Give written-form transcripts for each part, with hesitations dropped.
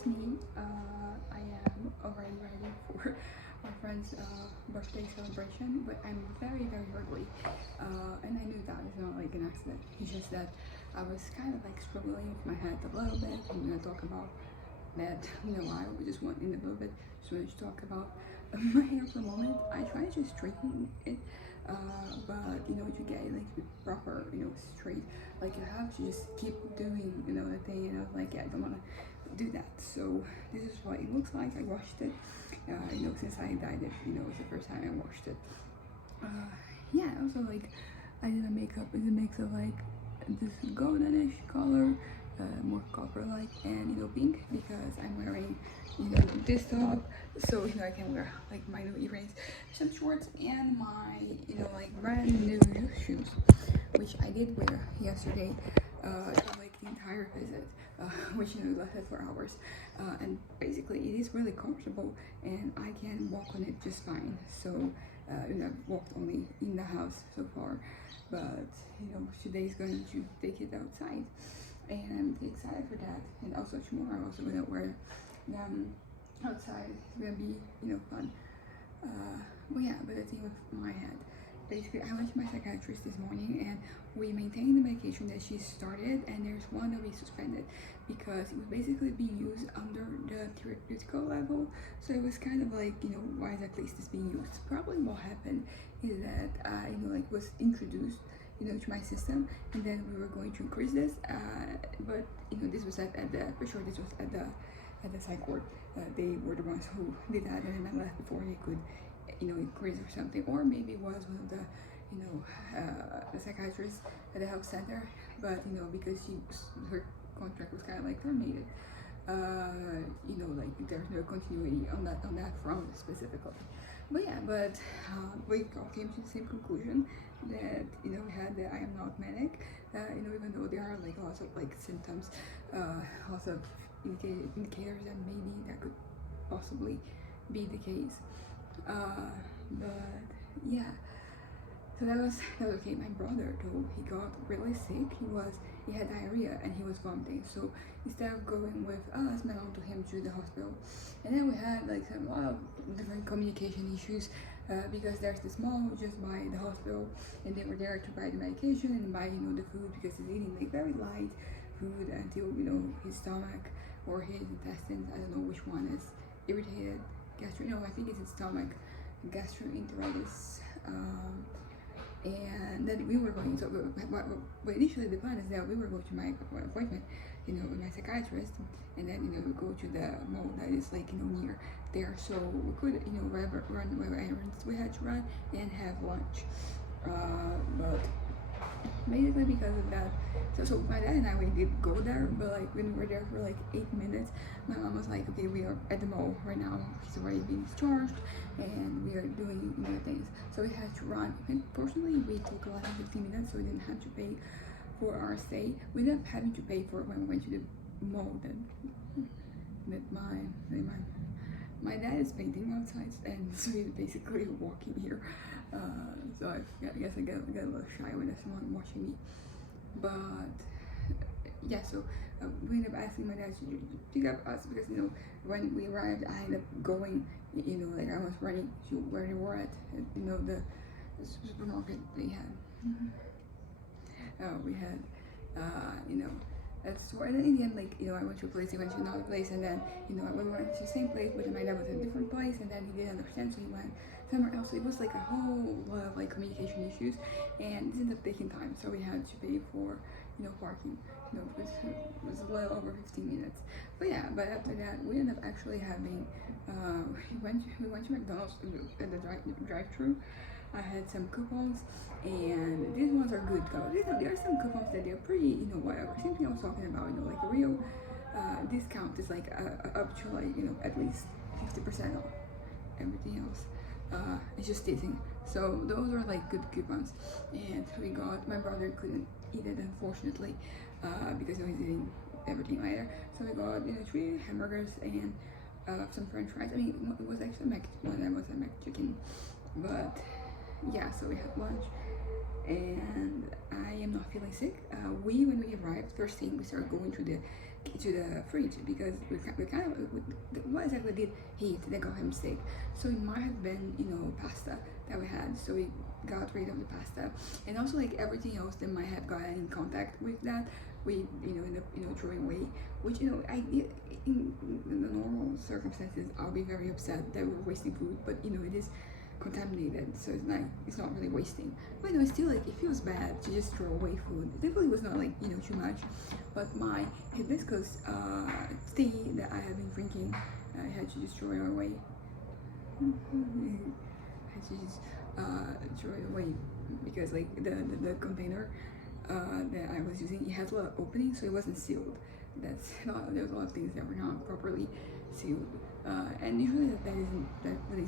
it's me. I am already ready for my friend's birthday celebration, but I'm very, very early. And I knew that it's not like an accident. It's just that I was kind of like struggling with my head a little bit. I'm gonna talk about that. I just want in a little bit. Just wanted to talk about my hair for a moment. I try to straighten it, but to get it like proper, straight. Like you have to just keep doing, the thing. Like I don't wanna do that. So this is what it looks like. I washed it. Since I dyed it, it's the first time I washed it. Yeah. Also, like I did a makeup. It's a mix of like this goldenish color, more copper-like, and pink because I'm wearing this top, so I can wear like my new earrings, some shorts, and my like brand new shoes, which I did wear yesterday for like the entire visit, which lasted for hours, and basically it is really comfortable, and I can walk on it just fine. So I've walked only in the house so far, but today is going to take it outside, and I'm excited for that. And also tomorrow I'm also gonna wear them outside. It's gonna be fun. But yeah, but the thing with my head, basically I went to my psychiatrist this morning, and we maintained the medication that she started, and there's one that we suspended because it was basically being used under the theoretical level. So it was kind of like, why exactly is this being used? Probably what happened is that like was introduced to my system, and then we were going to increase this, but this was at the, for sure this was at the psych ward. They were the ones who did that, and then I left before they could increase or something, or maybe it was one of the the psychiatrists at the health center, but because her contract was kind of like terminated, like there's no continuity on that front specifically. But yeah, we all came to the same conclusion that we had that I am not manic, even though there are like lots of like symptoms, lots of indicators that maybe that could possibly be the case. But yeah, so that was okay. My brother though, he got really sick. He had diarrhea and he was vomiting. So instead of going with us, my mom took him to the hospital, and then we had like a lot of different communication issues, because there's this mall just by the hospital, and they were there to buy the medication and buy the food because he's eating like very light food until his stomach or his intestines, I don't know which one, is irritated. I think it's his stomach, gastroenteritis. And then we were going, so but initially the plan is that we were going to my appointment, with my psychiatrist, and then we go to the mall that is like near there, so we could run whatever errands we had to run and have lunch. But basically because of that, so my dad and I, we did go there, but like when we were there for like 8 minutes, my mom was like, okay, we are at the mall right now, he's already being discharged and we are doing things, so we had to run. And fortunately we took less than 15 minutes, so we didn't have to pay for our stay. We ended up having to pay for it when we went to the mall that my dad is painting outside, and so he's basically walking here. So I guess I get a little shy when there's someone watching me. But yeah, so we ended up asking my dad to pick up us because when we arrived, I ended up going. Like I was running to where they were at. The supermarket they had. We had that's where, and then in the end, like I went to a place, he went to another place, and then we went to the same place, but then my dad was in a different place, and then he didn't understand, so he went somewhere else. So it was like a whole lot of like communication issues, and it ended up taking time, so we had to pay for parking. It was a little over 15 minutes. But yeah, but after that we ended up actually having we went to McDonald's at the drive-through. I had some coupons, and these ones are good. There are some coupons that they're pretty, whatever. Same thing I was talking about, like a real discount is like up to like, at least 50% off. Everything else is just teasing. So those are like good coupons, and we got. My brother couldn't eat it unfortunately, because he's eating everything later. So we got 3 hamburgers and some French fries. I mean, it was actually one that was a Mac chicken, but yeah, so we had lunch, and I am not feeling sick. When we arrived, first thing we started going to the to the fridge because we kind of what exactly did he eat that got him sick. So it might have been, you know, pasta that we had. So we got rid of the pasta, and also like everything else that might have gotten in contact with that, we, you know, end up, you know, throwing away. Which, you know, in the normal circumstances I'll be very upset that we're wasting food, but you know, it is contaminated, so it's not really wasting. But you know, it's still like it feels bad to just throw away food. It definitely was not like, you know, too much, but my hibiscus tea that I have been drinking, I had to just throw it away. I had to just throw it away because like the container that I was using, it has a lot of openings, so it wasn't sealed. There's a lot of things that were not properly sealed, and usually that is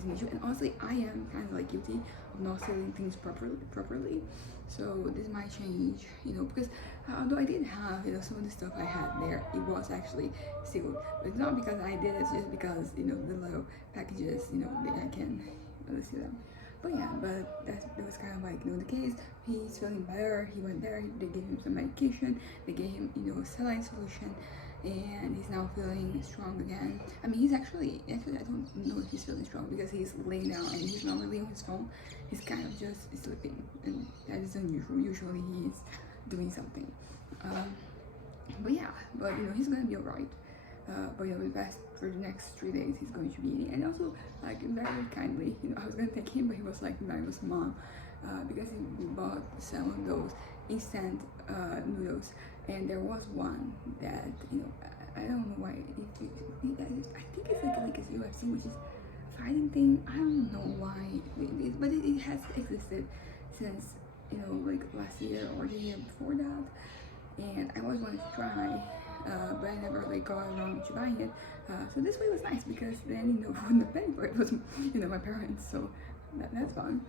an issue. And honestly, I am kind of like guilty of not sealing things properly. So this might change, you know, because although I did have, you know, some of the stuff I had there, it was actually sealed. But it's not because I did it, it's just because, you know, the little packages, you know, I can see them. But yeah, but that was kind of like, you know, the case. He's feeling better. He went there. They gave him some medication. They gave him, you know, a saline solution, and he's now feeling strong again. I mean, he's actually I don't know if he's feeling strong because he's laying down and he's not really on his phone. He's kind of just sleeping, and that is unusual. Usually he's doing something. But yeah, but you know, he's gonna be alright. But you know, the best for the next 3 days he's going to be eating. And also, like, very kindly, you know, I was gonna take him, but he was like, no, it was mom, because we bought some of those instant noodles, and there was one that, you know, I don't know why I think it's like a UFC, which is a fighting thing. I don't know why but it has existed since, you know, like last year or the year before that, and I always wanted to try, but I never like got around to buying it. So this way was nice because then, you know, wouldn't pay for it. It was, you know, my parents, so that's fun.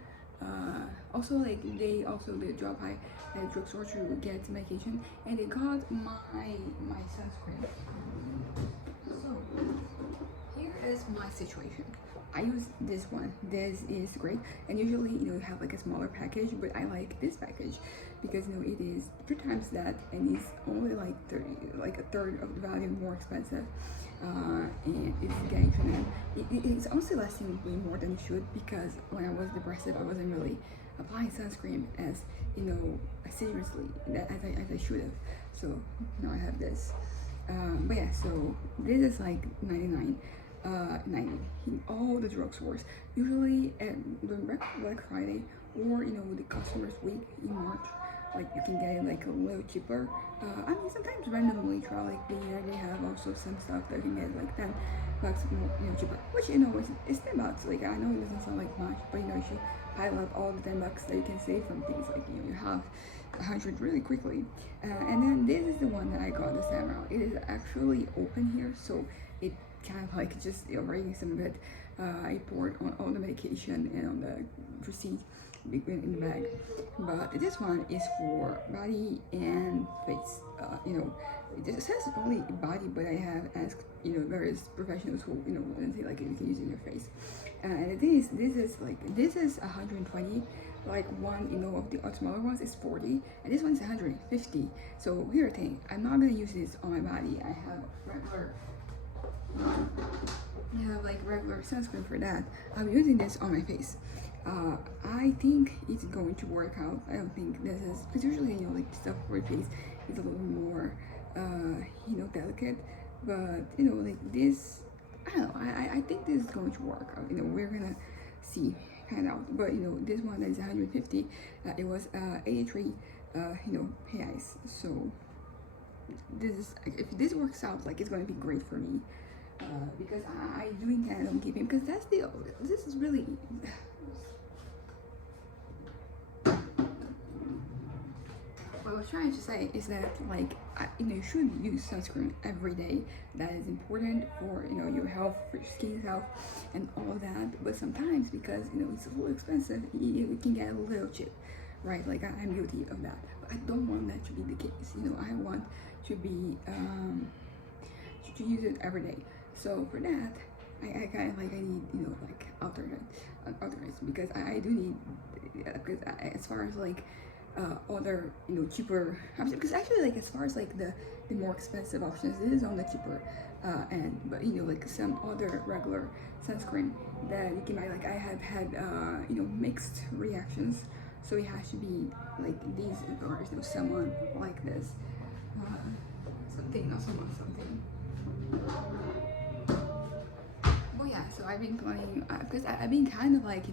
Also, like, they also did drop by at the drugstore to get medication, and they got my sunscreen. So here is my situation. I use this one. This is great, and usually, you know, you have like a smaller package, but I like this package because, you know, it is 3 times that, and it's only like a third of the value more expensive, and it's getting to them. It's honestly lasting way more than it should because when I was depressed, I wasn't really applying sunscreen as, you know, seriously as I should have. So now I have this. But yeah, so this is like 99. 90 in all the drugstores, usually at the Black Friday or, you know, the customers week in March. Like, you can get it like a little cheaper. I mean, sometimes randomly throughout like the year they have also some stuff that you can get like $10 more, you know, cheaper, which, you know, it's $10. Like, I know it doesn't sound like much, but you know, you should pile up all the $10 that you can save from things. Like, you know, you have 100 really quickly. And then this is the one that I got this time around. It is actually open here, so it kind of like just already some of it I poured on all the medication and on the receipt in the bag. But this one is for body and face. You know, it says only body, but I have asked, you know, various professionals who, you know, and say like you can use it in your face. And the thing is, this is 120. Like, one, you know, of the smaller ones is 40, and this one's 150. So here's the thing: I'm not gonna use this on my body. I have regular sunscreen for that. I'm using this on my face. I think it's going to work out. I don't think this is, because usually, you know, like stuff for your face is a little more, you know, delicate. But, you know, like this, I don't know. I think this is going to work. You know, we're gonna see, kind of. But, you know, this one that is 150. It was 83, you know, reais. So this is, if this works out, like, it's going to be great for me. Because I do intend on keeping, because this is really, what I was trying to say is that, like, you know, you should use sunscreen every day. That is important for, you know, your health, for your skin's health, and all of that. But sometimes, because, you know, it's a little expensive, it can get a little cheap, right? Like, I'm guilty of that. But I don't want that to be the case. You know, I want to be to use it every day. So for that, I kind of like, I need, you know, like alternates, because I do need, because as far as like other, cheaper options, because actually, like, as far as like the more expensive options, it is on the cheaper end. But like some other regular sunscreen that you can buy, like, I have had mixed reactions, so it has to be like these, or someone like this, something, not someone, something. Well, yeah, so I've been planning, because I've been kind of like,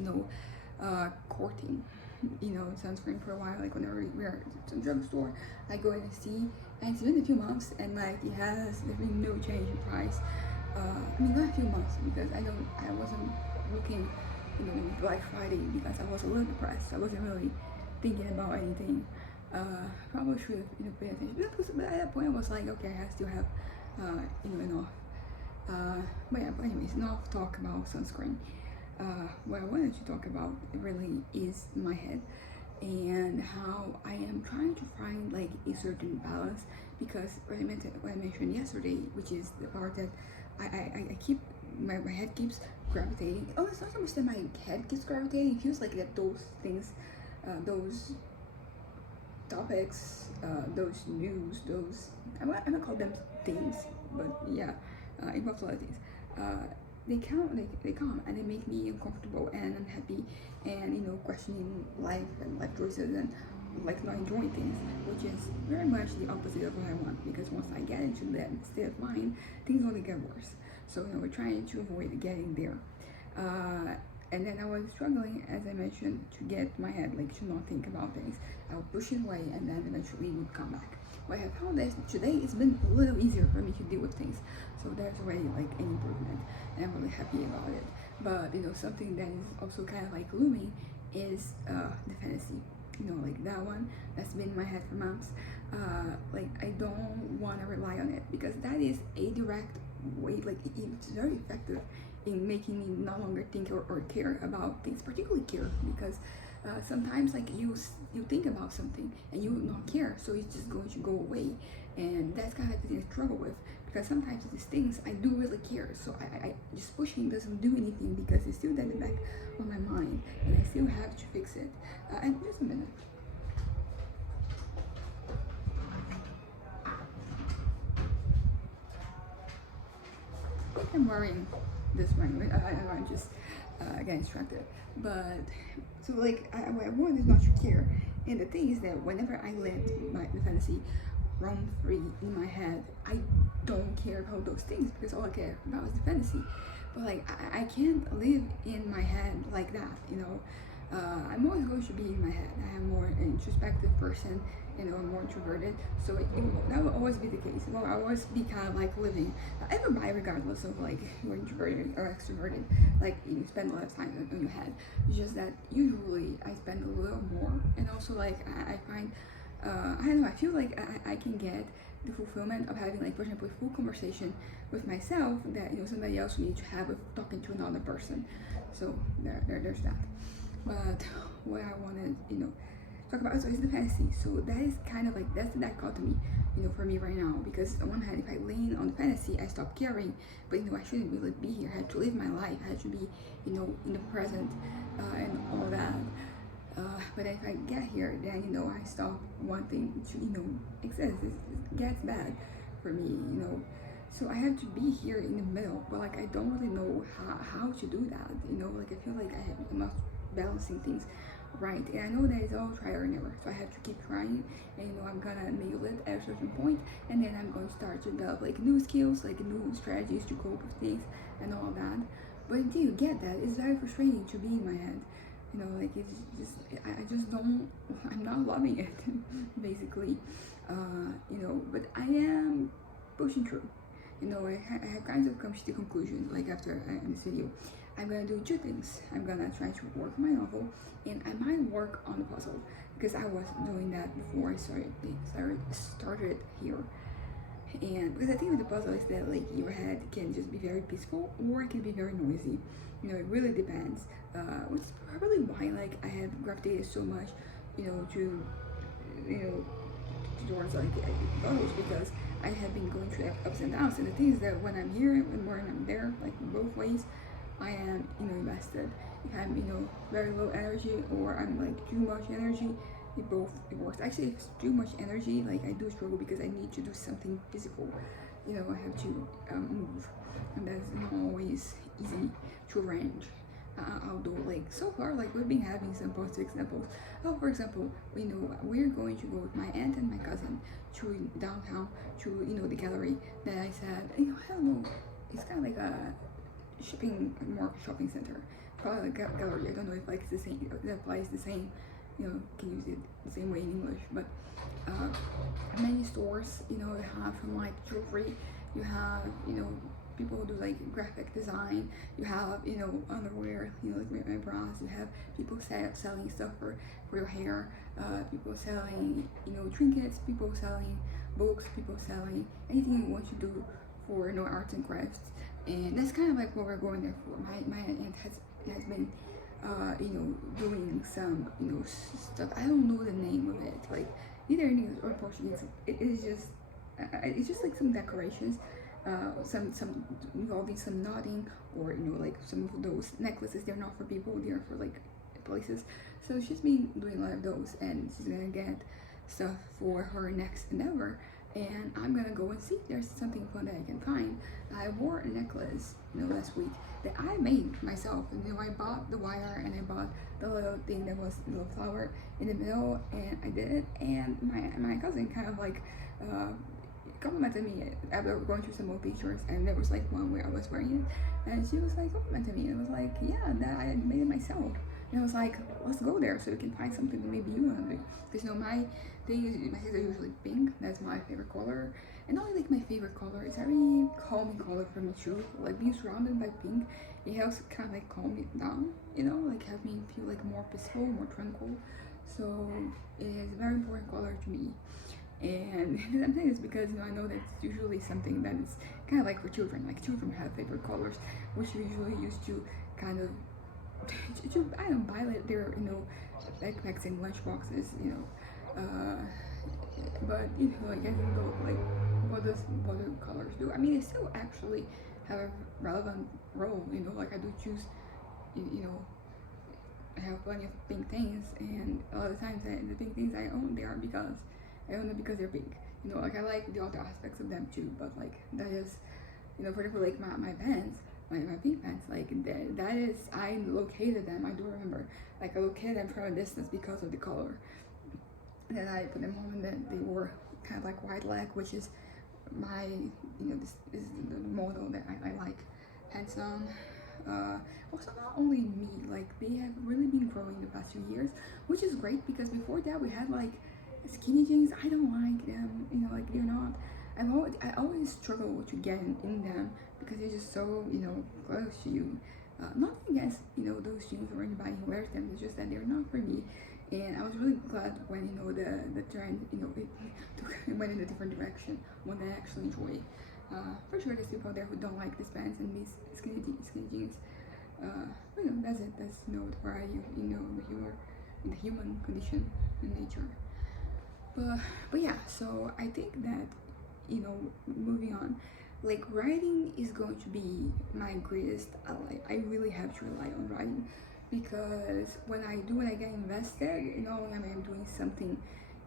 courting, sunscreen for a while. Like, whenever we're at the drugstore, I go in and see, and it's been a few months, and like there's been no change in price. I mean, not a few months, because I wasn't looking, Black Friday, because I was a little depressed. I wasn't really thinking about anything. Probably should have paid attention. But at that point, I was like, okay, I still have, enough. But yeah, but anyways, enough talk about sunscreen. What I wanted to talk about really is my head, and how I am trying to find like a certain balance, because what I mentioned yesterday, which is the part that I keep, my head keeps gravitating. Oh, it's not so much that my head keeps gravitating, it feels like that those things, those topics, those news, those, I'm gonna call them things, but yeah, involves a lot of things. They come and they make me uncomfortable and unhappy, and questioning life and life choices, and like not enjoying things, which is very much the opposite of what I want. Because once I get into that state of mind, things only get worse. So we're trying to avoid getting there. And then I was struggling, as I mentioned, to get my head, like, to not think about things. I would push it away, and then eventually it would come back. What I have found is today it's been a little easier for me to deal with things. So there's already like an improvement, and I'm really happy about it. But something that is also kind of like looming is the fantasy. Like that one that's been in my head for months. Like, I don't want to rely on it, because that is a direct way, like it's very effective in making me no longer think or care about things, particularly care, because sometimes like you think about something and you not care, so it's just going to go away. And that's kind of the thing I struggle with, because sometimes these things I do really care, so I just pushing doesn't do anything, because it's still there in the back of my mind, and I still have to fix it. And just a minute. I'm wearing this one. I'm just getting distracted. But so like, what I want is not to care. And the thing is that whenever I let the fantasy roam free in my head, I don't care about those things, because all I care about is the fantasy. But like, I can't live in my head like that. I'm always going to be in my head. I am more an introspective person, I'm more introverted, so that will always be the case. Well, I always be kind of like living, everybody, regardless of like you're introverted or extroverted, like you spend a lot of time in your head. It's just that usually I spend a little more, and also like I find, I don't know, I feel like I can get the fulfillment of having, like, for example, a full conversation with myself that somebody else would need to have with talking to another person. So there's that. But what I wanted, talk about, so is the fantasy. So that is kind of like, that's the dichotomy, for me right now. Because on one hand, if I lean on the fantasy, I stop caring. But I shouldn't really be here. I had to live my life. I had to be, in the present, and all that. But if I get here, then I stop wanting to exist. It gets bad for me, So I have to be here in the middle, but like I don't really know how to do that. Like I feel like I'm not balancing things right, and I know that it's all trial and error. So I have to keep trying, and I'm gonna nail it at a certain point, and then I'm going to start to develop like new skills, like new strategies to cope with things and all that. But until you get that, it's very frustrating to be in my head. Like it's just, I just don't, I'm not loving it, basically. But I am pushing through. I have kind of come to the conclusion, like after this video, I'm gonna do two things. I'm gonna try to work on my novel, and I might work on the puzzle, because I was doing that before I started here. And because I think with the puzzle is that like your head can just be very peaceful, or it can be very noisy. It really depends. Which is probably why like I have gravitated so much, to towards like puzzles, because I have been going through ups and downs. And the thing is that when I'm here and when I'm there, like both ways, I am invested. If I'm very low energy, or I'm like too much energy, it works. Actually, if it's too much energy, like I do struggle because I need to do something physical. I have to move, and that's not always easy to arrange. Although, like so far, like we've been having some positive examples. Oh, for example, we're going to go with my aunt and my cousin to downtown to the gallery that I said. I don't know. It's kind of like a more shopping center, probably like gallery. I don't know if like it's the same. It applies the same. Can use it the same way in English, but many stores. You have from like jewelry. You have people who do like graphic design. You have underwear. Like my bras. You have people selling stuff for your hair. People selling trinkets. People selling books. People selling anything you want to do for arts and crafts. And that's kind of like what we're going there for. My aunt has been doing some stuff. I don't know the name of it, like either in English or Portuguese. It's just like some decorations, some involving some knotting, or like some of those necklaces. They're not for people, they're for like places. So she's been doing a lot of those, and she's gonna get stuff for her next endeavor. And I'm gonna go and see if there's something fun that I can find. I wore a necklace last week that I made myself. I bought the wire, and I bought the little thing that was a little flower in the middle, and I did it. And my cousin kind of like complimented me after going through some old pictures, and there was like one where I was wearing it, and she was like complimenting me. It was like, yeah, that I made it myself. And I was like, let's go there so we can find something that maybe you want to do. Because my thing is, my things are usually pink. That's my favorite color. And not only like my favorite color, it's a very calming color for me too. Like being surrounded by pink, it helps kind of like calm me down, like help me feel like more peaceful, more tranquil. So it is a very important color to me. And I'm saying this because I know that's usually something that is kind of like for children. Like children have favorite colors, which we usually used to kind of I don't buy their backpacks and lunch boxes, but like I don't know like what do colors do. I mean, they still actually have a relevant role, like I do choose, I have plenty of pink things, and a lot of times the pink things I own, they are because I own them because they're pink. Like I like the other aspects of them too, but like that is, for example, like my pants. My pink pants, like that is, I located them. I do remember, like I located them from a distance because of the color. And then I put them on, and then they were kind of like wide leg, which is my, this is the model that I like pants on. Also, not only me, like they have really been growing the past few years, which is great because before that we had like skinny jeans. I don't like them, like they're not. I always struggle to get in them because they're just so close to you. Not against those jeans or anybody who wears them. It's just that they're not for me. And I was really glad when the trend it went in a different direction, one that I actually enjoy. For sure, there's people out there who don't like these pants and these skinny jeans. That's it. That's where I in the human condition in nature. But yeah. So I think that moving on, like writing is going to be my greatest ally. I really have to rely on writing because when I get invested, I'm doing something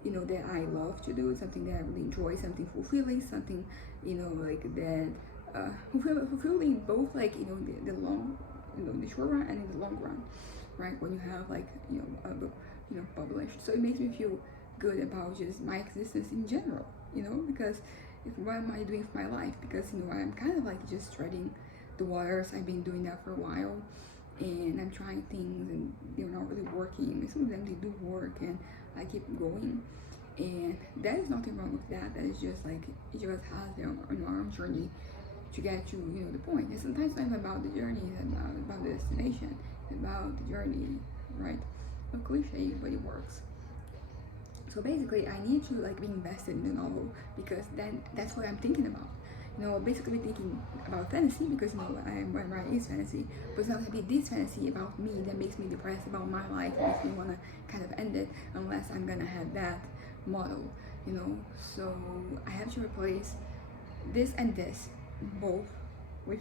that I love to do, something that I really enjoy, something fulfilling, something like that fulfilling both, like the long the short run and in the long run, right? When you have like a book published, so it makes me feel good about just my existence in general, because what am I doing with my life? Because I'm kind of like just treading the waters. I've been doing that for a while, and I'm trying things and they're not really working. And some of them they do work, and I keep going, and there is nothing wrong with that. That is just like each of us has their own journey to get to the point. And sometimes it's not about the journey, it's about the destination, it's about the journey, right? A cliche, but it works. So basically, I need to like be invested in the novel because then that's what I'm thinking about. Basically thinking about fantasy because what I'm writing is fantasy, but it's not gonna be this fantasy about me that makes me depressed about my life, and makes me wanna kind of end it unless I'm gonna have that model. So I have to replace this and this both with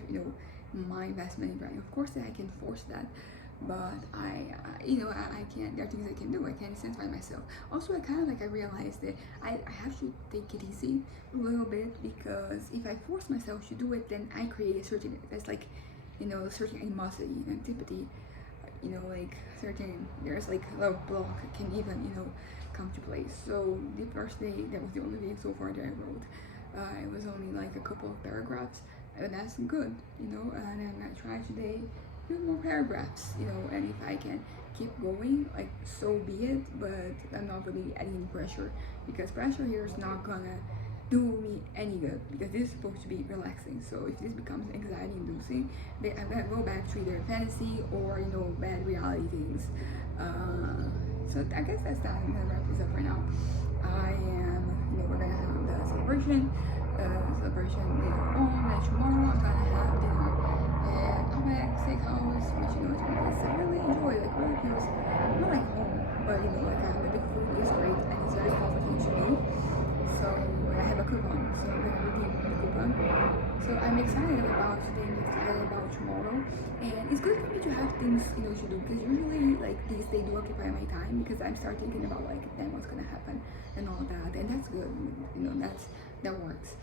my investment in writing. Of course, I can force that, but I can't. There are things I can do. I can't satisfy myself. Also, I realized that I have to take it easy a little bit, because if I force myself to do it, then I create a certain, that's like, a certain animosity, antipathy, like certain, there's like a little block can even, come to place. So the first day, that was the only day so far that I wrote. It was only like a couple of paragraphs, and that's good, and then I try today do more paragraphs, and if I can keep going, like, so be it, but I'm not really adding any pressure, because pressure here is not gonna do me any good, because this is supposed to be relaxing. So if this becomes anxiety inducing, then I'm gonna go back to either fantasy or bad reality things. So I guess that's that. I'm gonna wrap this up right now. I am, we're gonna have the celebration later on, and tomorrow I'm gonna have dinner at Outback Steakhouse, which is one place I really enjoy. Like, really feels not like home, but the food is great and it's very comforting to me. So I have a coupon, so I'm gonna redeem the coupon. So I'm excited about today, I'm excited about tomorrow, and it's good for me to have things to do, because usually like these, they do occupy my time, because I'm start thinking about like then what's gonna happen and all that, and that's good, that works.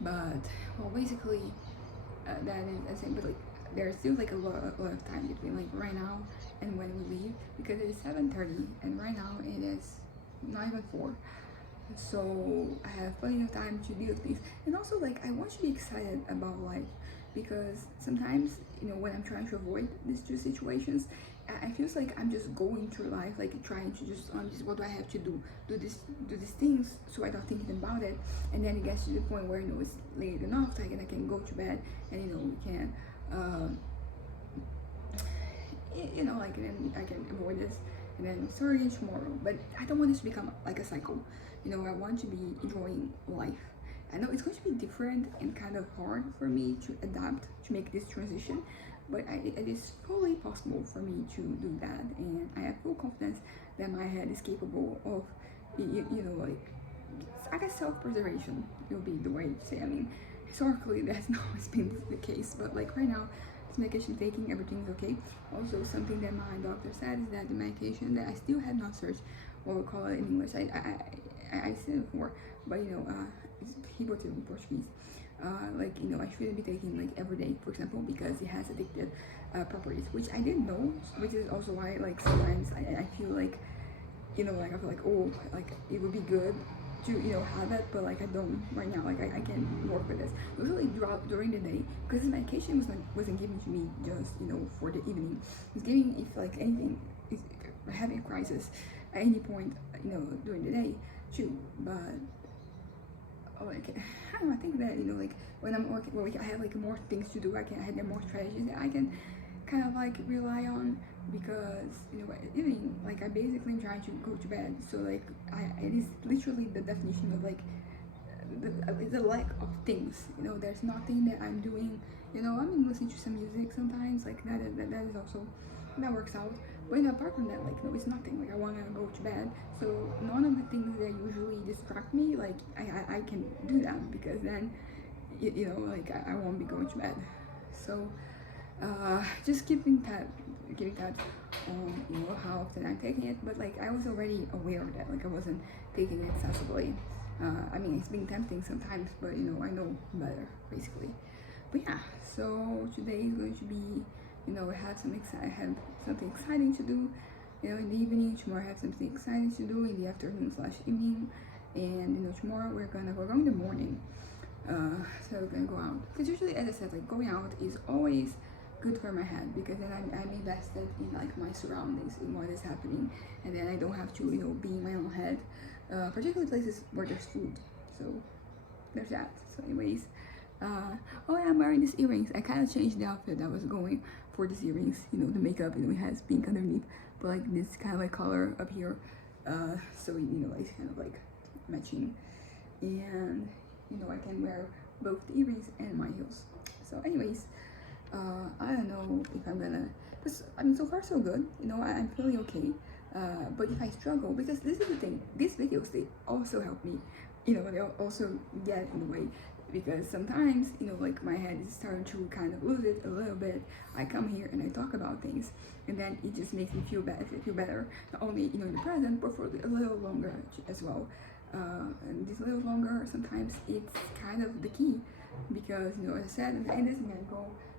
But well, basically that is the same, but like there's still like a lot of time between like right now and when we leave, because it is 7:30 and right now it is not even 4. So I have plenty of time to deal with things, and also like I want to be excited about life, because sometimes when I'm trying to avoid these two situations, I feels like I'm just going through life like trying to just what do I have to do these things, so I'm not thinking about it, and then it gets to the point where it's late enough, like, and I can go to bed, and we can like, and then I can avoid this, and then start again tomorrow. But I don't want this to become like a cycle. I want to be enjoying life. I know it's going to be different and kind of hard for me to adapt to make this transition, but it is fully possible for me to do that, and I have full confidence that my head is capable of, like, I guess self-preservation will be the way to say. I mean, historically that's not always been the case, but like right now, this medication taking, everything's okay. Also, something that my doctor said is that the medication that I still have not searched what we call it in English. I said it before, but it's Ribotril in Portuguese. I shouldn't be taking like every day, for example, because it has addictive properties, which I didn't know, which is also why like sometimes I feel like, I feel like, oh, like it would be good to have it, but like I don't right now. Like I can work with this. Usually during the day, because this medication wasn't given to me just for the evening. It's given if like anything, if having a crisis at any point during the day too. But like I don't know, I think that like when I'm working, I have like more things to do. I have more strategies that I can kind of like rely on, because evening, like I basically am trying to go to bed, so like it is literally the definition of like the lack of things. There's nothing that I'm doing. I'm listening to some music sometimes, like that is also, that works out. But apart from that, like no, it's nothing. Like I want to go to bed, so none of the things that usually distract me, like I can do them, because then like I won't be going to bed. So just keeping tabs on how often I'm taking it. But like I was already aware of that, like I wasn't taking it excessively. I mean, it's been tempting sometimes, but I know better, basically. But yeah, so today is going to be, I have something exciting to do, in the evening. Tomorrow I have something exciting to do in the afternoon/evening, and tomorrow we're going in the morning. So we're gonna go out, because usually, as I said, like going out is always good for my head, because then I'm invested in like my surroundings, in what is happening, and then I don't have to be in my own head, particularly places where there's food. So there's that. So anyways, oh yeah, I'm wearing these earrings. I kind of changed the outfit I was going for these earrings. The makeup it has pink underneath, but like this kind of like color up here, so it's kind of like matching, and I can wear both the earrings and my heels. So anyways, I don't know if I'm gonna, because I mean, so far so good, I'm feeling okay, but if I struggle, because this is the thing, these videos, they also help me, they also get in the way, because sometimes, you know, like my head is starting to kind of lose it a little bit. I come here and I talk about things, and then it just makes me feel better, not only, you know, in the present, but for a little longer as well. And this little longer, sometimes it's kind of the key, because, you know, as I said, in this,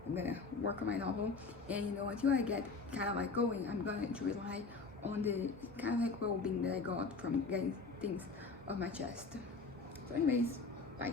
I'm gonna work on my novel, and, you know, until I get kind of like going, I'm going to rely on the kind of like well-being that I got from getting things off my chest. So anyways, bye.